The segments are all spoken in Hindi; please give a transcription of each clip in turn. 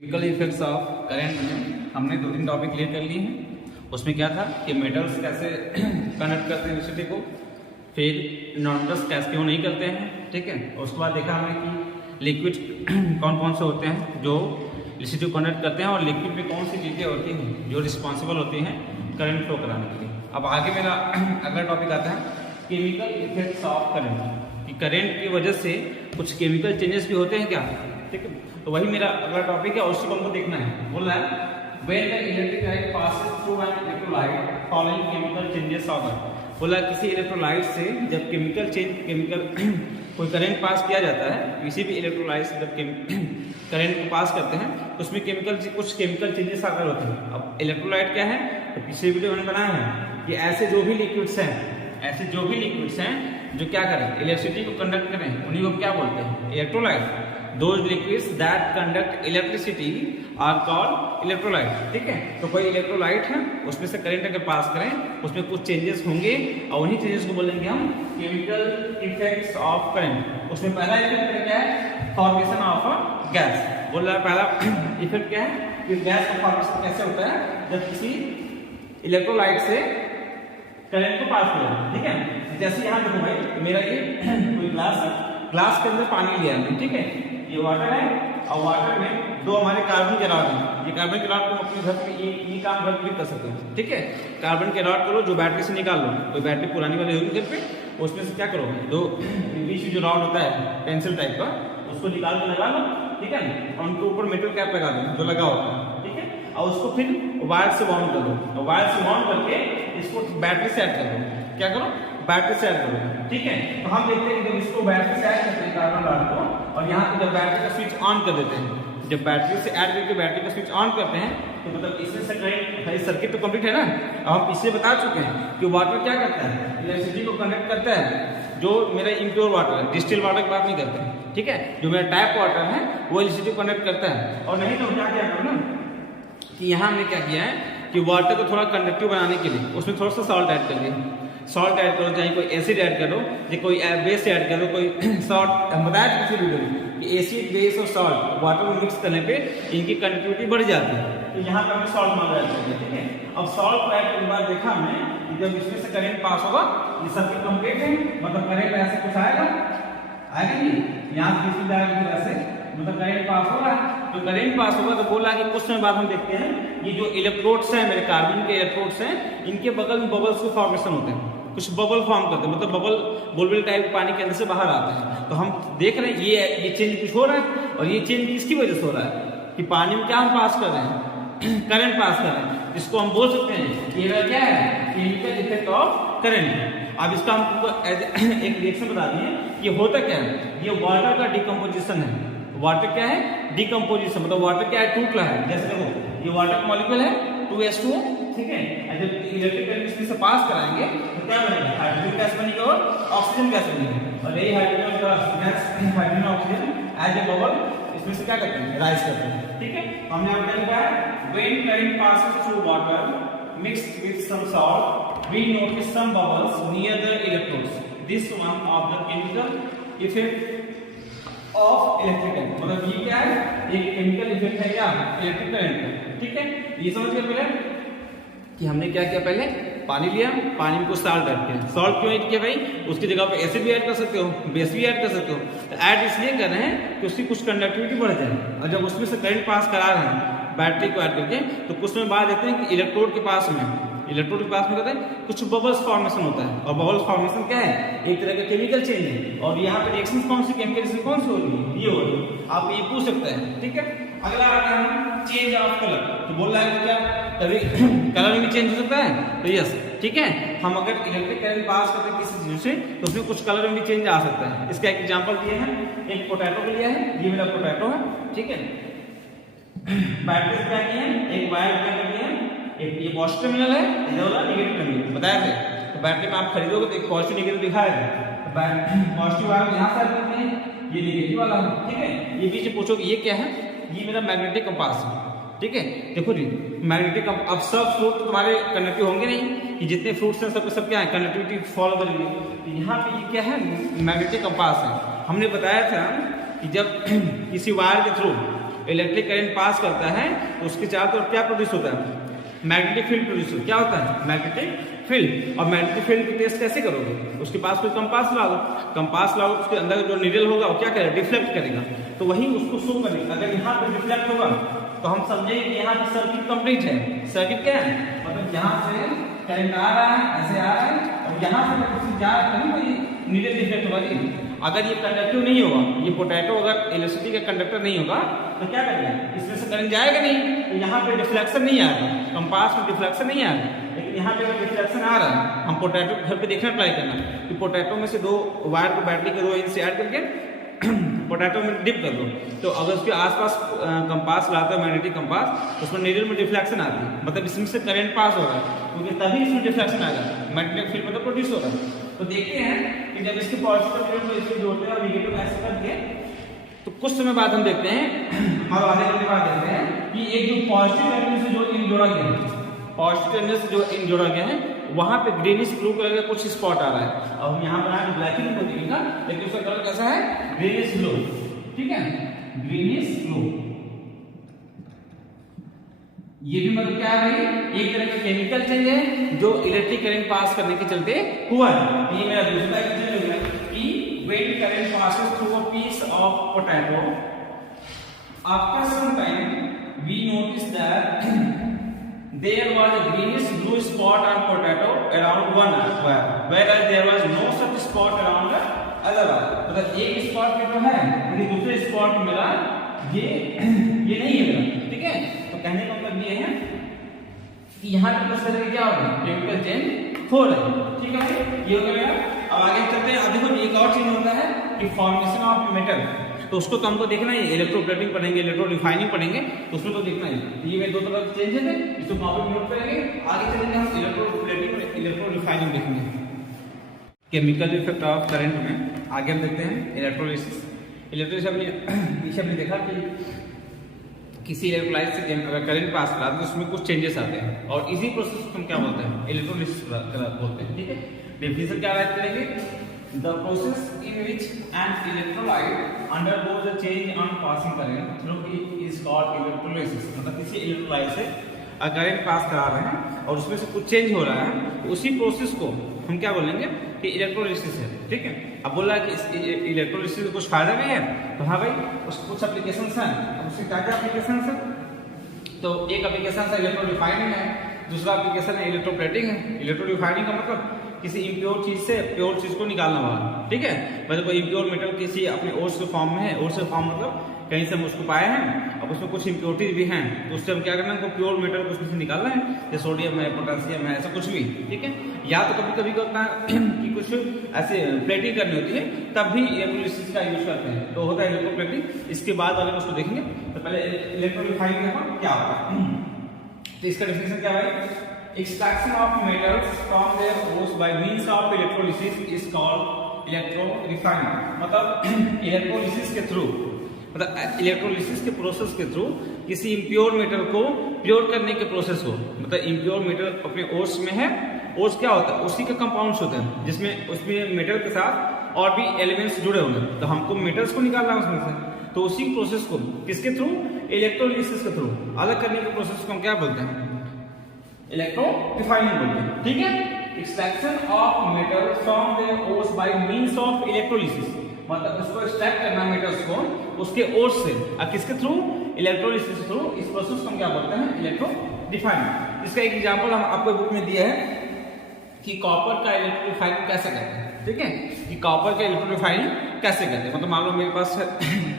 केमिकल इफेक्ट्स ऑफ करंट में हमने 2-3 टॉपिक क्लियर कर लिए हैं। उसमें क्या था कि मेटल्स कैसे कंडक्ट करते हैं इलेक्ट्रिसिटी को, फिर नॉन मेटल्स कैसे क्यों नहीं करते हैं, ठीक है। उसके बाद देखा हमने कि लिक्विड कौन कौन से होते हैं जो इलेक्ट्रिसिटी को कंडक्ट करते हैं और लिक्विड में कौन सी चीज़ें होती हैं जो रिस्पॉन्सिबल होती हैं करंट फ्लो कराने के लिए। अब आगे मेरा अगला टॉपिक आता है केमिकल इफेक्ट्स ऑफ करंट, कि करंट की वजह से कुछ केमिकल चेंजेस भी होते हैं क्या, ठीक है। तो वही मेरा अगला टॉपिक है और उसी को हमको देखना है। बोल रहा है when the electric current passes through an electrolyte following chemical changes occur। बोला किसी इलेक्ट्रोलाइट से जब केमिकल कोई करंट पास किया जाता है, किसी भी इलेक्ट्रोलाइट से जब करंट को पास करते हैं तो उसमें कुछ केमिकल चेंजेस आकर होते हैं। अब इलेक्ट्रोलाइट क्या है, तो पिछले वीडियो मैंने बनाया है कि ऐसे जो भी लिक्विड्स हैं जो क्या करें, इलेक्ट्रिसिटी को कंडक्ट करें, उन्हीं को क्या बोलते हैं, electrolyte. Those liquids that conduct electricity are called electrolyte, ठीक है। तो कोई इलेक्ट्रोलाइट है, उसमें से करंट अगर पास करें उसमें कुछ चेंजेस होंगे और उन्हीं चेंजेस को बोलेंगे हम केमिकल इफेक्ट्स ऑफ करंट। उसमें पहला इफेक्ट क्या है, फॉर्मेशन ऑफ अ गैस। बोल रहा है पहला इफेक्ट क्या है कि गैस का फॉर्मेशन कैसे होता है जब किसी इलेक्ट्रोलाइट से करंट को पास किया, ठीक है। जैसे यहाँ देखो भाई, मेरा ये कोई ग्लास है, ग्लास के अंदर पानी लिया हमने, ठीक है। ये वाटर है और वाटर में दो हमारे कार्बन के रॉड हैं। ये कार्बन के रॉड को अपने घर में ये काम घर भी कर सकते हो, ठीक है। कार्बन के रॉड करो, जो बैटरी से निकाल लो, कोई बैटरी पुरानी वाली होगी घर पे, उसमें से क्या करो, दो बीच में जो रॉड होता है पेंसिल टाइप का, उसको निकाल के लगा लो, ठीक है। और उनके ऊपर मेटल कैप लगा दो जो लगा होता है, ठीक है। और उसको फिर वायर से बाउंड कर दो, वायर से बाउंड करके इसको बैटरी से ऐड कर दो। क्या करो, बैटरी से ऐड करो, ठीक है। तो हम देखते हैं कि जब इसको बैटरी से ऐड करते हैं कार्बन रॉड को, और यहाँ पे जब बैटरी का स्विच ऑन कर देते हैं, जब बैटरी से ऐड करके बैटरी का स्विच ऑन करते हैं तो मतलब इससे से करंट, सर्किट तो कंप्लीट है ना। अब हम इससे बता चुके हैं कि वाटर क्या करता है, इलेक्ट्रिसिटी को कंडक्ट करता है। जो मेरा इम्प्योर वाटर है, डिस्टिल वाटर की बात नहीं करते हैं, ठीक है। जो मेरा टैप वाटर है वो इलेक्ट्रिसिटी को कंडक्ट करता है। और नहीं तो क्या किया करो ना कि यहाँ हमने क्या किया है कि वाटर को थोड़ा कंडक्टिव बनाने के लिए उसमें थोड़ा सा सॉल्ट ऐड कर दिया। सॉल्ट ऐड करो, चाहे कोई एसिड ऐड करो, या कोई बेस ऐड करो, कोई सॉल्ट। हम बताया था पिछले वीडियो में कि एसिड, बेस और सॉल्ट वाटर में मिक्स करने पे इनकी कंडक्टिविटी बढ़ जाती है। तो यहाँ पे हमने सॉल्ट मात्रा ऐड कर दिया, ठीक है। अब सॉल्ट को ऐड करने के बाद देखा हमने कि जब इसमें से करंट पास होगा, ये सर्किट कंप्लीट है, मतलब करंट ऐसे कुछ आएगा नहीं, यहाँ से किसी जाएगा ऐसे, मतलब करंट पास होगा। तो करंट पास होगा तो बोला कि कुछ समय बाद हम देखते हैं ये जो इलेक्ट्रोड्स हैं, मेरे कार्बन के इलेक्ट्रोड्स हैं, इनके बगल में बबल्स के फॉर्मेशन होते हैं, कुछ बबल फॉर्म करते हैं, मतलब बबल बुलबुल टाइप पानी के अंदर से बाहर आते हैं। तो हम देख रहे हैं ये चेंज कुछ हो रहा है, और ये चेंज किसकी वजह से हो रहा है कि पानी में क्या हम पास कर रहे हैं, करंट पास कर रहे हैं। इसको हम बोल सकते हैं कि ये क्या है, केमिकल इफेक्ट ऑफ करंट। अब इसका हमको एक रिएक्शन बता दिए कि होता क्या है, ये वाटर का डिकम्पोजिशन है। वाटर क्या है, डिकम्पोजिशन, मतलब वाटर क्या है, टूट रहा है। जैसे देखो ये वाटर मॉलिक्यूल है 2H2O, ठीक है। जब इलेक्ट्रिक करंट इसमें से पास कराएंगे तो क्या बनेगा, हाइड्रोजन गैस बनेगी और ऑक्सीजन गैस बनेगी। और यही hydrogen gas, hydrogen oxygen as a bubble इसमें से क्या करते हैं, राइज करते हैं, ठीक है। हमने अब क्या लिखा है, when current passes through water mixed with some salt we notice some bubbles near the electrodes. This one of the chemical effect of electric current. मतलब ये क्या है, एक केमिकल इफेक्ट है क्या, इलेक्ट्रिक करंट का, ठीक है। ये समझ गए पहले कि हमने क्या किया, पहले पानी लिया, पानी में कुछ सॉल्ट ऐड किया। सॉल्ट क्यों ऐड किया भाई, उसकी जगह पे एसिड भी ऐड कर सकते हो, बेस भी ऐड कर सकते हो। तो ऐड इसलिए कर रहे हैं कि उसकी कुछ कंडक्टिविटी बढ़ जाए, और जब उसमें से करंट पास करा रहे हैं बैटरी को ऐड करके, तो कुछ समय बाद देखते हैं कि इलेक्ट्रोड के पास में कहते हैं कुछ बबल्स फॉर्मेशन होता है। और बबल्स फॉर्मेशन क्या है, एक तरह का केमिकल चेंज है। और यहाँ पे रिएक्शन कौन सी, केमिकल रिएक्शन कौन सी हो रही है, ये हो रही है। आप ये पूछ सकते हैं, ठीक है। अगला आता है चेंज ऑफ कलर। तो बोल रहा है कि क्या कभी कलर में भी चेंज हो सकता है, तो यस, ठीक है। हम अगर इलेक्ट्रिक करंट पास करते हैं किसी चीज से तो उसमें कुछ कलर में भी चेंज आ सकता है। इसका एक एग्जांपल दिए हैं, एक पोटैटो को लिया है, ये मेरा पोटैटो है, ठीक है। बैटरी क्या किए हैं, एक वायर क्या कर दिया है, एक ये पॉजिटिव टर्मिनल है, ये वाला नेगेटिव टर्मिनल बताया थे। तो बैटरी में आप खरीदोगे तो एक पॉजिटिव नेगेटिव दिखाया है। पॉजिटिव वायर यहाँ से करते हैं, ये नेगेटिव वाला है, ठीक है। ये बीच में पूछोगे ये क्या है, ये मेरा मैग्नेटिक कंपास है, ठीक है। देखो जी मैग्नेटिक, अब सब फ्रूट तो तुम्हारे कंडक्टिव होंगे नहीं, कि जितने फ्रूट्स हैं सब क्या है, कंडक्टिविटी फॉलो करेंगे। तो यहाँ पे ये क्या है, मैग्नेटिक कंपास है। हमने बताया था कि जब किसी वायर के थ्रू इलेक्ट्रिक करंट पास करता है तो उसके चारों तरफ क्या प्रोड्यूस होता है, मैग्नेटिक फील्ड प्रोड्यूस होता है। क्या होता है, मैग्नेटिक फील्ड। और मैग्नेटिक फील्ड की टेस्ट कैसे करोगे, उसके पास कोई कंपास ला दो, कंपास लाओ, उसके अंदर जो नीडल होगा वो क्या करेगा, डिफ्लेक्ट करेगा, तो वही उसको शो करेगा। अगर यहाँ पे डिफ्लेक्ट होगा तो हम समझेंगे कि यहाँ की सर्किट कंप्लीट है। सर्किट क्या है, मतलब यहाँ से करंट आ रहा है, ऐसे आ रहा है, और यहाँ से जा रहा है, कोई नीडल डिफ्लेक्ट होगा जी। अगर ये कंडक्टिव नहीं होगा, ये पोटैटो अगर इलेक्ट्रिसिटी का कंडक्टर नहीं होगा तो क्या करेगा, इसमें से करंट जाएगा नहीं, तो यहाँ पे डिफ्लेक्शन नहीं आएगा, कंपास में डिफ्लेक्शन नहीं आएगा। लेकिन यहाँ पे अगर डिफ्लेक्शन आ रहा है, हम पोटैटो घर पे देखना ट्राई करना कि पोटैटो में से दो वायर को बैटरी के 2 इंच से ऐड करके पोटैटो में डिप कर दो, तो अगर उसके आसपास कंपास लाते हो, मैग्नेटिक कंपास, उसमें नीडल में डिफ्लेक्शन आती है, मतलब इसमें से करंट पास हो रहा है, क्योंकि तभी इसमें डिफ्लेक्शन आएगा, मैग्नेटिक फील्ड मतलब प्रोड्यूस होगा। तो देखते हैं कि जब इसके पॉजिटिव टर्मिनल को इसमें जोड़ते हैं और नेगेटिव ऐसे करके, तो कुछ समय बाद हम देखते हैं, हम आधे घंटे बाद देखते हैं कि एक जो पॉजिटिव टर्मिनल से जो इन जोड़ा गया है, पॉजिटिव टर्मिनल से जो इन जोड़ा गया है, वहां पे ग्रीनिश ब्लू कलर का कुछ स्पॉट आ रहा है। अब हम यहाँ पर आगे ब्लैकिंग को देखेंगे, लेकिन उसका कलर कैसा है, ग्रीनिश ब्लू, ठीक है, ग्रीनिश ब्लू। ये भी मतलब क्या है भाई, एक तरह का केमिकल चेंज है जो इलेक्ट्रिक करंट पास करने के चलते हुआ है। ये मेरा दूसरा एग्जांपल हो गया कि when current passes through a piece of potato, after some time we noticed that there was a greenish blue spot on potato around one wire, whereas there was no such spot around the other wire. मतलब एक स्पॉट पे तो है, लेकिन दूसरे स्पॉट में मेरा ये नहीं है मेरा, ठीक है। तो कहने का मतलब ये है कि यहाँ पे प्लस करके क्या होगा, केमिकल चेंज हो रहा है, ठीक है भाई, ये हो गया। अब आगे चलते हैं। अब देखो एक और चीज होता है कि फॉर्मेशन ऑफ मेटल, तो उसको तो हमको देखना है, इलेक्ट्रोप्लेटिंग पढ़ेंगे, इलेक्ट्रो रिफाइनिंग पढ़ेंगे, तो उसमें तो देखना है। ये दो तरह के चेंजेस है, इसको टॉपिक नोट करेंगे। आगे चलेंगे हम इलेक्ट्रोप्लेटिंग, इलेक्ट्रो रिफाइनिंग देखेंगे। केमिकल इफेक्ट ऑफ करंट में आगे हम देखते हैं इलेक्ट्रोलिसिस। इलेक्ट्रोलिसिस पीछे हमने देखा कि किसी इलेक्ट्रोलाइट से अगर करंट पास करा तो उसमें कुछ चेंजेस आते हैं, और इसी प्रोसेस को हम क्या बोलते हैं, इलेक्ट्रोलिसिस बोलते हैं, ठीक है। डेफिनेशन क्या बात करेंगे, the process in which an electrolyte undergoes a change on passing current through it is called electrolysis. मतलब किसी इलेक्ट्रोलाइट से करंट पास करा रहे हैं और उसमें से कुछ चेंज हो रहा है, तो उसी प्रोसेस को हम क्या बोलेंगे कि इलेक्ट्रोलिसिस है, ठीक है। अब बोल रहा है कि इस इलेक्ट्रोलिसिस में कुछ फायदा भी है, तो हाँ भाई उसके कुछ एप्लीकेशंस हैं। अब उसके क्या क्या एप्लीकेशंस हैं, तो एक एप्लीकेशन है इलेक्ट्रो रिफाइनिंग है, दूसरा एप्लीकेशन है इलेक्ट्रोप्लेटिंग है। इलेक्ट्रो रिफाइनिंग का मतलब किसी इम्प्योर चीज से प्योर चीज को निकालना बाहर, ठीक है। मतलब कोई इम्प्योर मेटल किसी अपने ओर्स के फॉर्म में है, ओर्स के फॉर्म मतलब कहीं से हम उसको पाए हैं, अब उसमें कुछ इम्प्योरिटीज भी हैं, तो उससे हम क्या करना है, हमको प्योर मेटल को उसमें से निकालना है, जैसे सोडियम है, पोटेशियम है, ऐसा कुछ भी, ठीक है। या तो कभी कभी होता है कि कुछ ऐसे प्लेटिंग करनी होती है, तब भी इलेक्ट्रोलिसिस का यूज करते हैं, तो होता है इलेक्ट्रोप्लेटिंग। इसके बाद वाले उसको देखेंगे, तो पहले इलेक्ट्रो रिफाइनिंग देखो क्या होता है। तो इसका डेफिनेशन क्या है, extraction of metals from their ores by means of electrolysis is called electro refining. मतलब इलेक्ट्रोलिसिस के थ्रू, मतलब इलेक्ट्रोलिसिस के प्रोसेस के थ्रू किसी इम्प्योर मेटल को प्योर करने के प्रोसेस को, मतलब इम्प्योर मेटल अपने ओर्स में है, ओर्स क्या होता है, उसी के कंपाउंड्स होते हैं जिसमें उसमें मेटल के साथ और भी एलिमेंट्स जुड़े होंगे, तो हमको मेटल्स को निकालना है उसमें से, तो उसी प्रोसेस को किसके थ्रू, इलेक्ट्रोलिसिस के थ्रू अलग करने के प्रोसेस को हम क्या बोलते हैं, इलेक्ट्रो रिफाइनिंग बोलते हैं, ठीक है। Extraction of metal from their ores by means of electrolysis, मतलब उसको एक्सट्रैक्ट करना मेटल्स को उसके ओर्स से, और किसके थ्रू, इलेक्ट्रोलिसिस के थ्रू। इस प्रोसेस को हम क्या बोलते हैं, इलेक्ट्रो रिफाइनिंग। इसका एक एग्जांपल हम आपको बुक में दिया है कि कॉपर का इलेक्ट्रो रिफाइनिंग कैसे करते हैं, ठीक है, कि कॉपर का इलेक्ट्रो रिफाइनिंग कैसे करते हैं। मतलब मान लो मेरे पास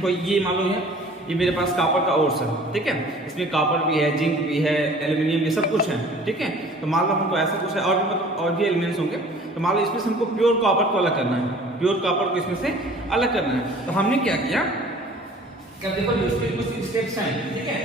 कोई ये मालूम है, ये मेरे पास कॉपर का ओर्स है, ठीक है, इसमें कॉपर भी है, जिंक भी है, एल्यूमिनियम भी, सब कुछ है, ठीक है। तो मान लो हमको ऐसा कुछ है, और भी मतलब और भी एलिमेंट्स होंगे, तो मान लो इसमें से हमको प्योर कॉपर को अलग करना है, प्योर कॉपर को इसमें से अलग करना है। तो हमने क्या किया, क्या देखो इसके कुछ स्टेप्स हैं, ठीक है,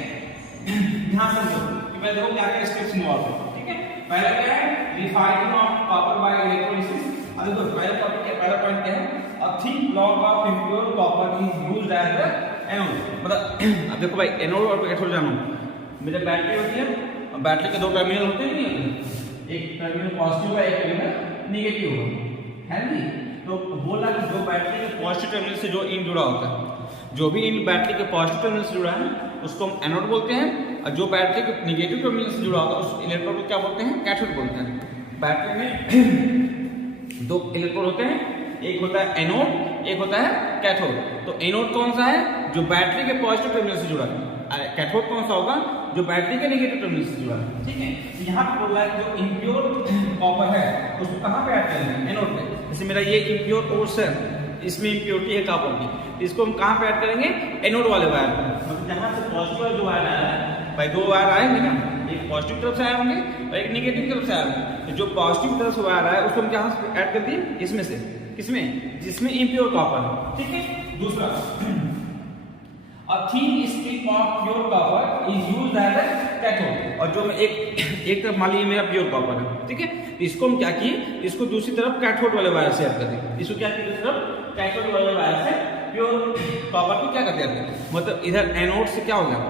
ध्यान समझो कि मैं देखो क्या क्या स्टेप्स इन्वॉल्व है, ठीक है। पहला क्या है, refining of copper by electrolysis. अब देखो पहला पॉइंट क्या है, a thin block of impure copper is used as the anode. मतलब अब देखो भाई एनोड और कैथोड जानो, मेरे बैटरी होती है, और बैटरी के दो टर्मिनल होते हैं, नहीं, एक टर्मिनल पॉजिटिव है, एक टर्मिनल नेगेटिव है नहीं। तो बोला कि जो बैटरी के पॉजिटिव टर्मिनल से जो इन जुड़ा होता है, जो भी इन बैटरी के पॉजिटिव टर्मिनल से जुड़ा है उसको हम एनोड बोलते हैं, और जो बैटरी के निगेटिव टर्मिनल से जुड़ा होगा उस इलेक्ट्रोड को क्या बोलते हैं, कैथोड बोलते हैं। बैटरी में दो इलेक्ट्रोड होते हैं, एक होता है एनोड, एक होता है कैथोड। तो एनोड कौन सा है, जो बैटरी के पॉजिटिव टर्मिनल से जुड़ा है, कैथोड कौन सा होगा, जो बैटरी के नेगेटिव टर्मिनल से जुड़ा है। ठीक है, यहाँ पे बोल रहा है जो इम्प्योर कॉपर है उसको कहाँ पे ऐड करेंगे, एनोड पे। जैसे मेरा ये इम्प्योर कोर्स है, इसमें इम्प्योरिटी है कॉपर की, तो इसको हम कहाँ पे ऐड करेंगे, एनोड वाले वायर पे। मतलब जहाँ से पॉजिटिव जो वायर आया है, भाई दो वायर आएंगे ना, एक पॉजिटिव तरफ से आए होंगे और एक नेगेटिव तरफ से आए होंगे। तो जो पॉजिटिव तरफ से वायर आया उसको हम कहाँ ऐड कर दिए, इसमें से, किसमें, जिसमें इम्प्योर कॉपर है। ठीक है, दूसरा a thin strip of pure copper is used as a cathode। और जो मैं एक तरफ मान लीजिए मेरा प्योर कॉपर है, ठीक है, तो इसको हम क्या किए, इसको दूसरी तरफ कैथोड वाले वायर से ऐड कर दिए। इसको क्या किया, दूसरी तरफ कैथोड वाले वायर से प्योर कॉपर को क्या कर दिया, मतलब इधर एनोड से क्या हो गया,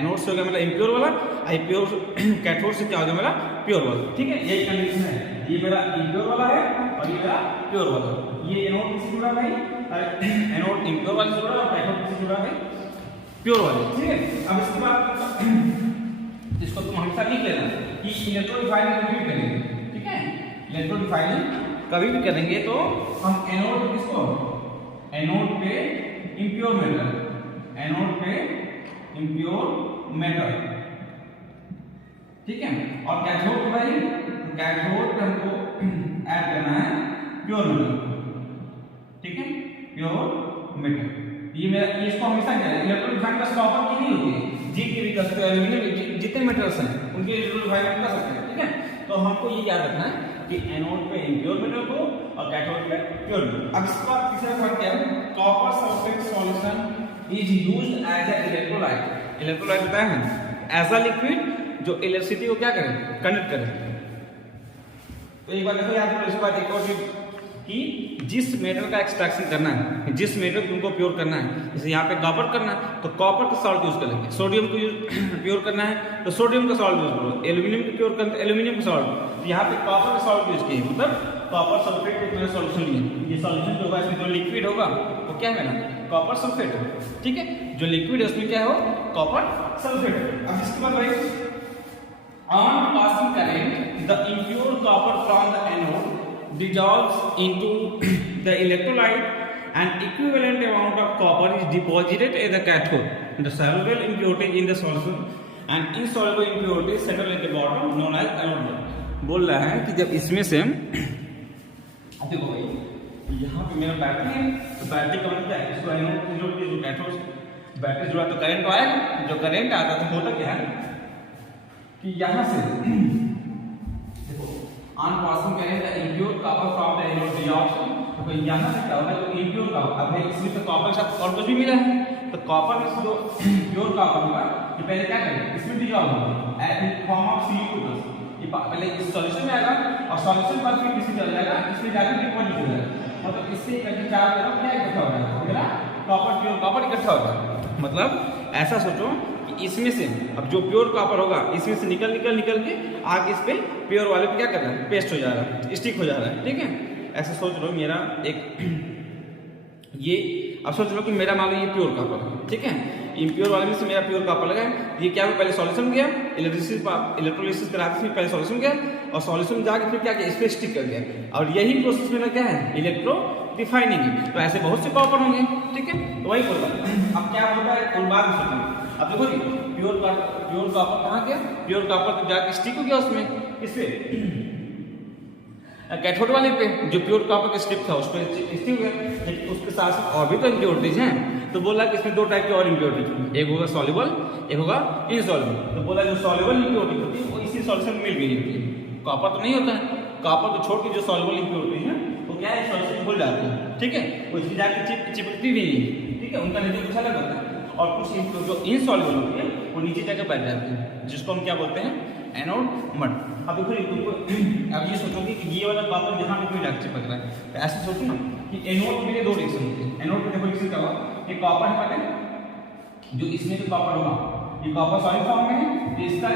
एनोड से हो गया मेरा इम्प्योर वाला, प्योर कैथोड से क्या हो गया मेरा प्योर वाला। ठीक है, यही कंडीशन है, ये मेरा इम्प्योर वाला है और ये मेरा प्योर वाला। ये एनोड किससे जुड़ा है, एनोड इम्प्योर वाले से जुड़ा और कैथोड किससे जुड़ा है, प्योर वाले। ठीक है, अब इसके बाद इसको तुम हमेशा लिख लेना कि इलेक्ट्रोडिफाइनिंग कभी भी करेंगे, ठीक है, इलेक्ट्रोडिफाइनिंग कभी भी करेंगे तो हम एनोड किसको, एनोड पे इम्प्योर मेटल, एनोड पे इम्प्योर मेटल, ठीक है, और कैथोड पे भाई, कैथोड पे हमको ऐड करना है प्योर मेटल। ठीक है, प्योर मेटल। ये मेरा, इसको हमेशा क्या है, इलेक्ट्रोडिफाइन का कॉपर की नहीं होती है, जिंक की भी कर सकते हैं, एल्यूमिनियम, जितने मेटल्स हैं उनके इलेक्ट्रोडिफाइन कर सकते हैं। ठीक है, तो हमको ये याद रखना है कि एनोड पे इम्प्योर मेटल को और कैथोड पे प्योर मेटल। अब इसके बाद तीसरा पॉइंट क्या है, copper sulphate solution is used as a electrolyte. Electrolyte होता है एज अ लिक्विड जो इलेक्ट्रिसिटी को क्या करे, कंडक्ट करे। तो एक बार देखो याद करो, इसके बाद एक और चीज कि जिस मेटल का एक्सट्रैक्शन करना है, जिस मेटल को उनको प्योर करना है, जैसे यहाँ पे कॉपर करना है तो कॉपर का सॉल्ट यूज करेंगे, सोडियम को प्योर करना है तो सोडियम का सॉल्ट यूज करो, एल्यूमिनियम को प्योर करना है एल्यूमिनियम का सॉल्ट, तो यहाँ पे कॉपर का सॉल्ट यूज किए, मतलब कॉपर सल्फेट का सॉल्यूशन लिए। ये सॉल्यूशन जो होगा इसमें जो लिक्विड होगा वो क्या है ना, कॉपर सल्फेट। ठीक है, जो लिक्विड है उसमें क्या हो, कॉपर सल्फेट। अब इसके बाद भाई on passing current the impure copper from the anode dissolves into the electrolyte and equivalent amount of copper is deposited at the cathode. The soluble impurity in the solution and insoluble impurity settle at the bottom known as anode। बोल रहा है कि जब इसमें से देखो भाई यहाँ पे मेरा बैटरी है, तो बैटरी का मतलब क्या है, इसको एनोड से जोड़ के जो कैथोड बैटरी जुड़ा तो करंट आएगा, जो करंट आता है तो होता क्या है कि यहाँ से देखो ऑन पासिंग करेंगे the impure copper from the anode dissolve. तो यहाँ से क्या होगा, जो इम्प्योर कॉपर, अब इसमें तो कॉपर के साथ और कुछ भी मिला है, तो कॉपर में से जो प्योर कॉपर होगा ये पहले क्या करेंगे, इसमें डिसॉल्व होगा इन फॉर्म ऑफ Cu2। ये पहले इस सॉल्यूशन में आएगा और सॉल्यूशन बाद फिर किसी चला जाएगा, इसमें जाकर डिपॉजिट हो जाएगा, मतलब इससे इकट्ठे चार तरफ क्या इकट्ठा हो जाएगा, मेरा कॉपर प्योर कॉपर इकट्ठा हो जाएगा। मतलब ऐसा सोचो इसमें से अब जो प्योर कॉपर होगा इसमें से निकल के आगे इस पे प्योर वाले पे क्या कर रहा है, पेस्ट हो जा रहा है, स्टिक हो जा रहा है। ठीक है, ऐसा सोच लो मेरा एक ये, अब सोच लो कि मेरा मान लो ये प्योर कॉपर है, ठीक है, इम्प्योर वाले में से मेरा प्योर कॉपर लगा है, ये क्या हुआ, पहले सॉल्यूशन गया, इलेक्ट्रोलिसिस कराते में पहले सॉल्यूशन गया और सॉल्यूशन जाके फिर क्या किया, इस पे स्टिक कर गया, और यही प्रोसेस में क्या है, इलेक्ट्रो डिफाइनिंग है। तो ऐसे बहुत से कॉपर होंगे, ठीक है, तो वही बोल रहा है। अब क्या होता है, और बाद में सोचो, अब देखो जी प्योर कॉपर कहाँ गया, प्योर कॉपर तो जाके स्टिक हो गया उसमें, इससे कैथोड वाले पे जो प्योर कॉपर का स्ट्रिप था उस पर स्टिक हो गया, लेकिन उसके साथ साथ और भी तो इम्प्योरिटीज हैं। तो बोला कि इसमें दो टाइप की और इम्प्योरिटीज, एक होगा सॉल्युबल, एक होगा इनसॉल्युबल। तो बोला जो सॉल्युबल इम्प्योरिटी होती है वो इसी सॉल्यूशन में मिल गई होती है, कॉपर तो नहीं होता है, कॉपर को छोड़ के जो सॉल्युबल इम्प्योरिटी है वो क्या है, सॉल्यूशन घुल जाती है। ठीक है, वो इसकी जाके चिपकती भी नहीं, ठीक है, उनका नेचर कुछ अलग होता है, और कुछ जो इनसॉल्युबल होती है वो नीचे जाकर बैठ जाती है, जिसको हम क्या बोलते हैं, एनोड मड। अब देखो तुमको अब ये सोचोगे कि ये वाला कॉपर यहाँ पे कोई जाके चिपक रहा है, तो ऐसे सोचो ना कि एनोड में दो रिएक्शन होते हैं। एनोड में देखो रिएक्शन क्या होगा, ये कॉपर है पहले, जो इसमें जो कॉपर होगा ये कॉपर सॉलिड फॉर्म में है, तो इसका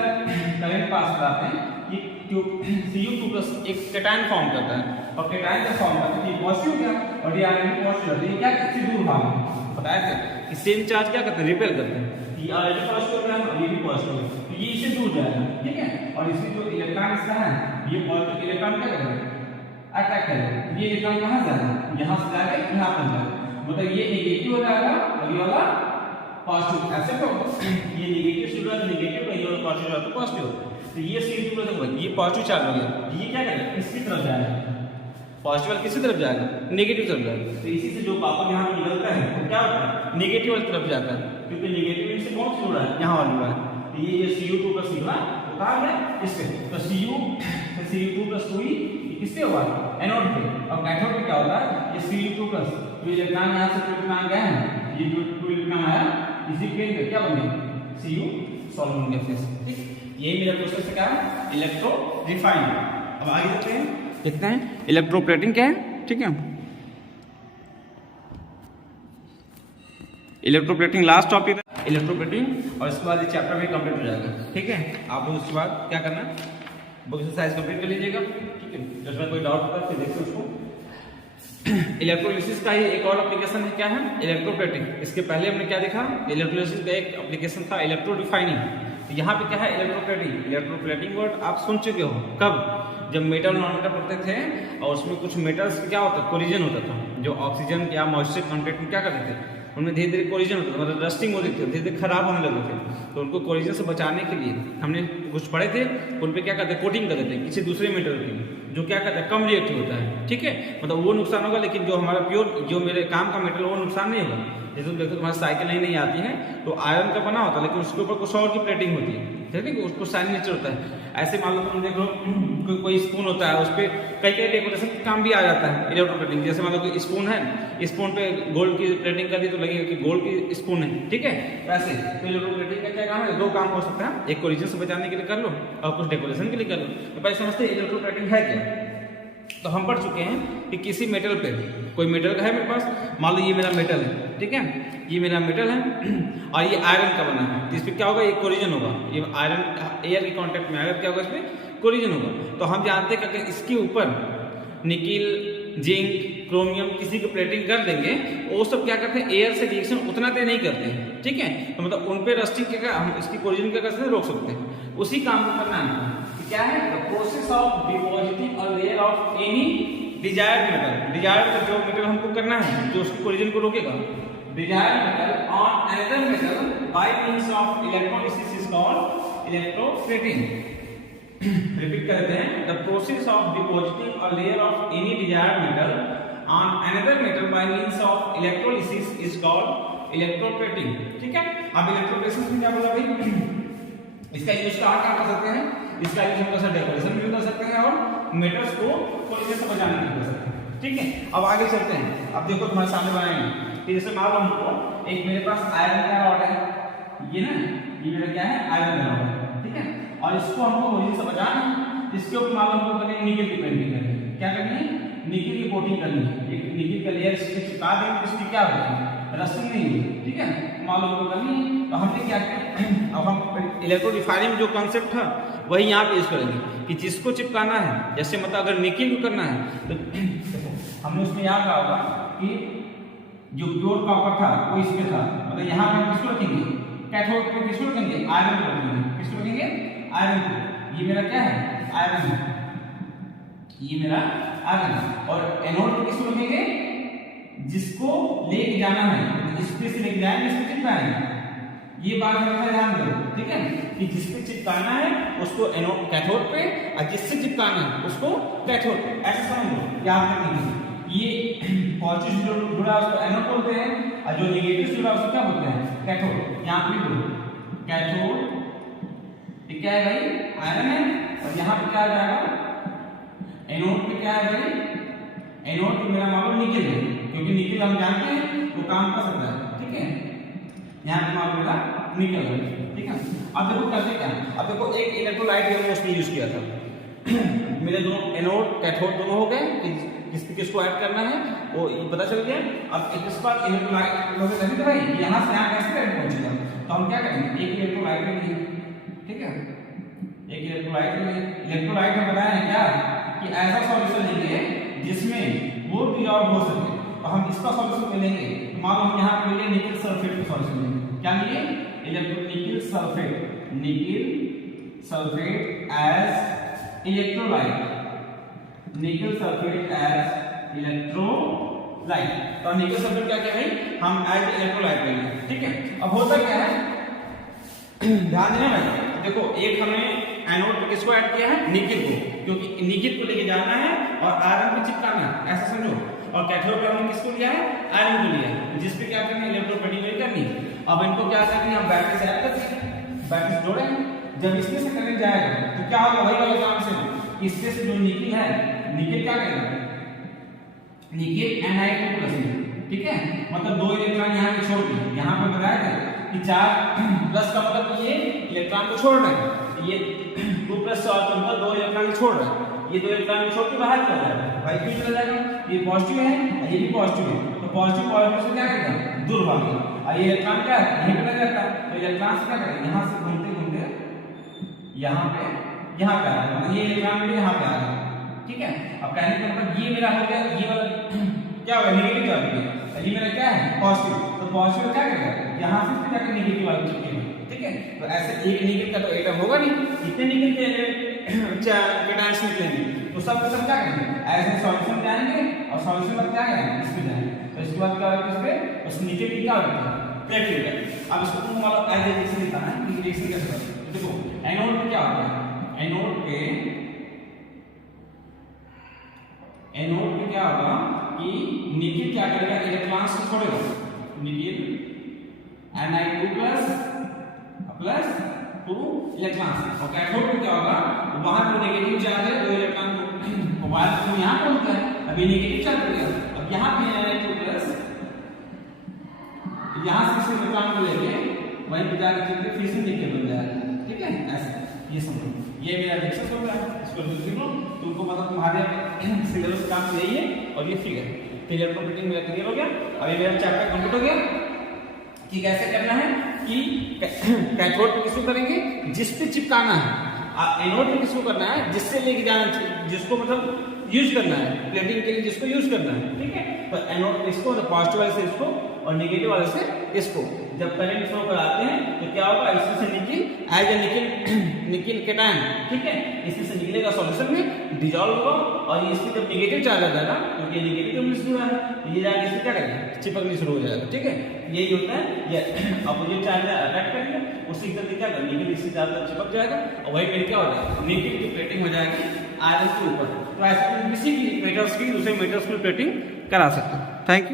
करंट पास कराते हैं, ये Cu2+ एक कैटायन फॉर्म करता है, और कैटायन का फॉर्म करता है, ये पॉजिटिव क्या और ये आगे पॉजिटिव है, ये क्या इससे दूर भाग बताया था कि सेम चार्ज क्या करते हैं, रिपेल करते हैं। ये ऑलरेडी पॉजिटिव हो रहा है और ये भी पॉजिटिव है, तो ये इससे दूर जाएगा, ठीक है। और इसमें जो इलेक्ट्रॉन इसका है, ये पॉजिटिव इलेक्ट्रॉन क्या करेगा, अटैक करेगा। ये इलेक्ट्रॉन कहां जाएगा, यहां से जाके यहां पर जाएगा, मतलब ये नेगेटिव हो जाएगा और ये वाला पॉजिटिव। ऐसे तो ये नेगेटिव से जुड़ा तो नेगेटिव है, ये वाला पॉजिटिव जुड़ा तो पॉजिटिव। तो ये CO2 प्लस ये पॉजिटिव चार्ज हो गया, ये क्या करेगा, इसकी तरफ जाएगा, पॉजिटिव वाला किसी तरफ जाएगा, नेगेटिव तरफ जाएगा। तो इसी से जो पावर यहाँ पे निकलता है वो क्या होता है, नेगेटिव वाली तरफ जाता है, क्योंकि नेगेटिव इनसे कौन से जुड़ा है, यहाँ वाला जुड़ा है। तो ये CO2 प्लस निकला वो कहाँ है, इससे। तो CO2 प्लस 2 किससे हुआ, एनोड पे। और कैथोड पे क्या होता है, ये CO2 प्लस, तो इलेक्ट्रॉन यहाँ से इलेक्ट्रॉन गए हैं, ये जो 2 इलेक्ट्रॉन आया इसी प्लेन पे क्या बन गया, Cu सॉल्व बन गया फिर से, ठीक। यही मेरा क्वेश्चन से क्या है, इलेक्ट्रो रिफाइन। अब आगे देखते हैं, देखते हैं इलेक्ट्रोप्लेटिंग क्या है, ठीक है। इलेक्ट्रोप्लेटिंग लास्ट टॉपिक है इलेक्ट्रोप्लेटिंग, और इसके बाद ये चैप्टर भी कंप्लीट हो जाएगा, ठीक है। आप लोग उसके बाद क्या करना है, बुक एक्सरसाइज कंप्लीट कर लीजिएगा, ठीक है। इसमें कोई डाउट होता है फिर देखते हैं उसको। इलेक्ट्रोलिसिस का ही एक और एप्लीकेशन है, क्या है, इलेक्ट्रोप्लेटिंग। इसके पहले हमने क्या देखा, इलेक्ट्रोलिसिस का एक एप्लीकेशन था इलेक्ट्रो रिफाइनिंग। यहाँ पे क्या है, इलेक्ट्रोप्लेटिंग। इलेक्ट्रोप्लेटिंग वर्ड आप सुन चुके हो, कब, जब मेटल नॉन मेटल पढ़ते थे और उसमें कुछ मेटल्स क्या होता है, कोलिजन होता था, जो ऑक्सीजन या मॉइस्चर कंटेंट में क्या करते थे, उनमें धीरे धीरे कोलिजन होता था, मतलब रस्टिंग होती थी, धीरे धीरे खराब होने लगे थे। तो उनको कोलिजन से बचाने के लिए हमने कुछ पढ़े थे, उन पे क्या करते हैं, कोटिंग कर देते हैं किसी दूसरे मेटल की, जो क्या करता है, कम रिएक्टिव होता है, ठीक है। मतलब वो नुकसान होगा, लेकिन जो हमारा प्योर जो मेरे काम का मेटल वो नुकसान नहीं होगा। जैसे तुम देखो तुम्हारी साइकिल नहीं आती है तो आयरन का बना होता है, लेकिन उसके ऊपर कुछ और की प्लेटिंग होती है, ठीक है, उसको शाइन नेचर होता है। ऐसे मान लो तुम देखो कोई स्पून होता है, उस पर कई कई डेकोरेशन का काम भी आ जाता है इलेक्ट्रोप्लेटिंग। जैसे मान लो कोई स्पून है, स्पून पे गोल्ड की प्लेटिंग कर दी तो लगेगा कि गोल्ड की स्पून है, ठीक है। वैसे तो इलेक्ट्रोप्लेटिंग का क्या काम है, दो काम हो सकता है, एक कोलिजन से बचाने के लिए कर लो और कुछ डेकोरेशन के लिए कर लो। तो पहले समझते हैं इलेक्ट्रोप्लेटिंग है क्या। तो हम पढ़ चुके हैं कि किसी मेटल पे, कोई मेटल का है मेरे पास, मान लो ये मेरा मेटल है, ठीक है, ये मेरा मेटल है और ये आयरन का बना है, तो इस पर क्या होगा, ये कोलिजन होगा, ये आयरन एयर के कांटेक्ट में आएगा, क्या होगा, इसमें कोलिजन होगा। तो हम जानते हैं कि अगर इसके ऊपर निकिल, जिंक, क्रोमियम किसी को प्लेटिंग कर देंगे, वो सब क्या करते हैं, एयर से रिएक्शन उतना तेज नहीं करते हैं, ठीक है। तो मतलब उन पे रस्टिंग क्या, हम इसकी कोलिजन क्या कर सकते हैं, रोक सकते हैं। उसी काम को करना है, क्या है, the process of depositing a layer of any desired metal. Desired जो मेटल हमको करना है, जो उसकी कोलिजन को रोकेगा, desired metal on another metal by means of electrolysis is called electroplating. Repeat करते हैं, the process of depositing a layer of any desired metal on another metal by means of electrolysis is called electroplating, ठीक है। अब इलेक्ट्रोप्लेटिंग में क्या बोला भाई, इसका यूज कहाँ कर सकते हैं, इसका यूज हम कर सकते हैं डेकोरेशन में कर सकते हैं और मेटल्स को कोलिजन से बचाने के लिए कर सकते हैं, ठीक है। अब आगे चलते हैं। अब देखो तुम्हारे सामने बनाएंगे कि जैसे मान लो हमको एक मेरे पास आयरन का रॉड है, ये ना, ये मेरा क्या है, आयरन का रॉड है, ठीक है। और इसको हमको कोलिजन से बचाना है, इसके ऊपर मान लो हमको करनी है निकल की पेंटिंग करनी है, क्या करनी है, निकल की कोटिंग करनी है, एक निकल का लेयर इसके चिपका देंगे, इसकी क्या होगी, रस्टिंग नहीं होगी, ठीक है। मान लो हमको करनी है, तो हमने क्या किया, अब हम इलेक्ट्रो रिफाइनिंग में जो कॉन्सेप्ट था वही यहाँ पे यूज करेंगे कि जिसको चिपकाना है, जैसे मतलब अगर निकिल को करना है तो हमने उसमें याद रखा होगा कि जो प्योर कॉपर था वो इस पे था, मतलब यहाँ पे हम किसको रखेंगे, कैथोड पे किसको रखेंगे, आयरन को रखेंगे, किसको रखेंगे, आयरन को। ये मेरा क्या है, आयरन है, ये मेरा आयरन है। और एनोड पे किसको रखेंगे, जिसको लेके जाना है, इस पे से लेके जाएंगे, इस पे चिपकाएंगे। ये बात हमेशा ध्यान दो, ठीक है, कि जिस पे चिपकाना है उसको एनोड कैथोड पे और जिससे चिपकाना है उसको कैथोड पे, ऐसे समझ लो, याद रखिए। ये पॉजिटिव से जुड़ा है उसको एनोड बोलते हैं और जो नेगेटिव से जुड़ा है उसको क्या बोलते हैं, कैथोड। यहाँ पे बोलो कैथोड, ये क्या है भाई, आयरन है, और यहाँ पे क्या आ जाएगा, एनोड पे क्या है भाई, एनोड पे मेरा मान लो निकल है, क्योंकि निकल हम जानते हैं वो काम कर सकता है, ठीक है। यहाँ पे मान लो निकल है, ठीक है। अब देखो करते क्या, अब देखो एक इलेक्ट्रोलाइट हमने उसमें यूज किया था मेरे दोनों एनोड कैथोड दोनों हो गए, किसको ऐड करना है वो पता चल गया। अब इस बार इलेक्ट्रोलाइट लोगे तभी तो भाई यहाँ से यहाँ कैसे ऐड पहुंचेगा, तो हम क्या करेंगे, एक इलेक्ट्रोलाइट लेंगे, ठीक है, एक इलेक्ट्रोलाइट लेंगे। इलेक्ट्रोलाइट में बताया है क्या कि ऐसा सॉल्यूशन लेंगे जिसमें वो डिसॉल्व हो सके, तो हम इसका सॉल्यूशन लेंगे। मान लो हम यहाँ पे लेंगे निकल सल्फेट का सॉल्यूशन लेंगे, क्या लेंगे, nickel sulphate as electrolyte, nickel sulphate as electrolyte. तो निकिल सल्फेट क्या क्या है, हम एज इलेक्ट्रोलाइट लेंगे, ठीक है। अब होता क्या है, ध्यान देना भाई, देखो एक हमने एनोड पे किसको ऐड किया है, निकिल को, क्योंकि निकिल को लेके जाना है और आयरन पे चिपकाना है, ऐसा समझो। और कैथोड पे हमने किसको लिया है, आयरन को लिया है, जिस पे क्या करनी है, इलेक्ट्रोप्लेटिंग करनी है। अब इनको क्या करनी है, हम बैटरी से ऐड करते हैं, बैटरी जोड़ेंगे। जब इसमें से करंट जाएगा तो क्या होगा, वही वाले काम से इससे से जो निकिल है, निकिल क्या करेगा, निकिल Na2+, ठीक है। मतलब दो इलेक्ट्रॉन यहाँ पे छोड़ दिए, यहाँ पे बताया था कि 4 प्लस का मतलब ये इलेक्ट्रॉन को छोड़ रहे हैं, ये 2 प्लस का मतलब 2 इलेक्ट्रॉन को छोड़ रहे हैं, ये 2 इलेक्ट्रॉन को छोड़ के बाहर चला जाएगा, भाई क्यों चला जाएगा, ये पॉजिटिव है ये भी पॉजिटिव है, तो पॉजिटिव से क्या करेगा, दूर भागेगा। और ये इलेक्ट्रॉन क्या है, यहीं पे लग जाता है, तो इलेक्ट्रॉन से क्या करेगा, यहाँ से घूमते घूमते यहाँ पे आ रहा है, ये इलेक्ट्रॉन भी यहाँ पे आ रहा है, ठीक है। अब कहने का मतलब ये मेरा हो गया, ये वाला क्या होगा, नेगेटिव चार्ज है, ये मेरा क्या है, पॉजिटिव, तो पॉजिटिव क्या करेगा, यहाँ से जाकर नेगेटिव वाला चिपकेगा, ठीक है। तो ऐसे एक निकल का तो एटम होगा नहीं, इतने निकल के कैटायंस निकलेंगे, तो सब क्या करेंगे, ऐसे सॉल्यूशन जाएंगे और सॉल्यूशन में क्या करेंगे, इसमें जाएंगे, तो इसके बाद क्या होगा, इसमें उस निकल की क्या होगा, प्लेटिंग। अब इसको तुम वाला एज रिएक्शन दिखाना है कि रिएक्शन कैसे होता है। देखो एनोड पे क्या होता है, एनोड पे क्या होगा कि निकिल क्या करेगा, इलेक्ट्रॉन्स को छोड़ेगा, निकिल Na2+ 2 इलेक्ट्रॉन्स, और कैथोड पे क्या होगा, वहां पे नेगेटिव चार्ज है, 2 इलेक्ट्रॉन को मोबाइल फोन यहां पहुंचता है, अब ये नेगेटिव चार्ज हो गया, अब यहां पे Na2+, यहां से इलेक्ट्रॉन को लेके वहीं पे जाकर चलते फिर से निकल बन जाएगा, ठीक है। ऐसे ये समझो, ये मेरा रिएक्शन हो रहा है, इसको लिख लो, तुमको मतलब तुम्हारे सिलेबस काम यही है। और ये फिगर क्लियर, कंप्लीटिंग मेरा क्लियर हो गया। अभी मेरा चैप्टर कंप्लीट हो गया कि कैसे करना है, कि कैथोड पे किसको करेंगे, जिस पे चिपकाना है, एनोड पे किसको करना है, जिससे लेके जाना, जिसको मतलब यूज करना है प्लेटिंग के लिए, जिसको यूज करना है, ठीक है। तो एनोड पे इसको, मतलब पॉजिटिव वाले से इसको और नेगेटिव वाले से इसको जब करंट फ्लो कराते हैं तो क्या होगा, इसमें से nickel as a nickel cation, ठीक है, इसमें से निकलेगा सॉल्यूशन में, डिसॉल्व होगा, और इसमें जब नेगेटिव चार्ज आ जाएगा, क्योंकि नेगेटिव में शुरू है, ये जाके इसमें क्या करेगा, चिपकने शुरू हो जाएगा, ठीक है। यही होता है, ये अपोजिट चार्ज अटैक करेंगे, उसी तरह क्या करेंगे, निकिल इससे ज्यादा चिपक जाएगा, और वही मेरे क्या हो जाएगा, निकिल की प्लेटिंग हो जाएगी आयरन के ऊपर। तो ऐसे किसी भी मेटल्स की दूसरे मेटल्स की प्लेटिंग करा सकते हैं। Thank you.